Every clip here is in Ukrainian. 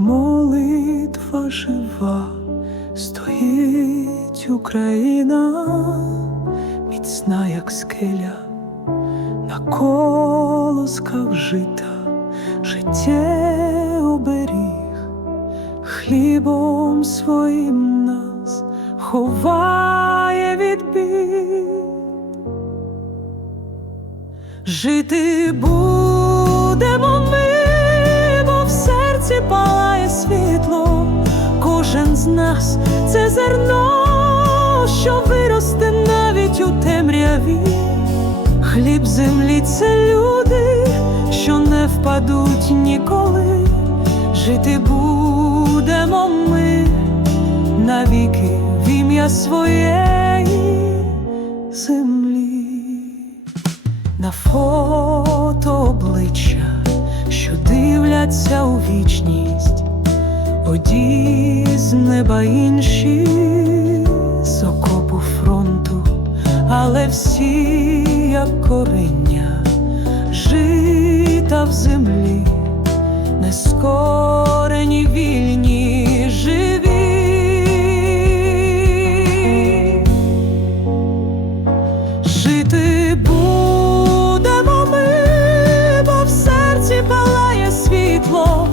молитва жива, стоїть Україна, міцна, як скеля, на колосках жита, життє оберіг, хлібом своїм нас ховає від бід. Жити будемо ми, з нас це зерно, що виросте навіть у темряві. Хліб землі це люди, що не впадуть ніколи. Жити будемо ми навіки в ім'я своєї землі. На фото обличчя, що дивляться у вічність, одні з неба інші з окопу фронту, але всі, як коріння, жита в землі, нескорені вільні живі. Жити будемо ми, в серці палає світло.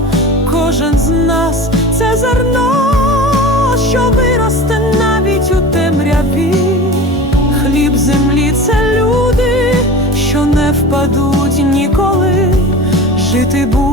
Кожен з нас це зерно, що виросте навіть у темряві. Хліб землі це люди, що не впадуть ніколи. Жити будемо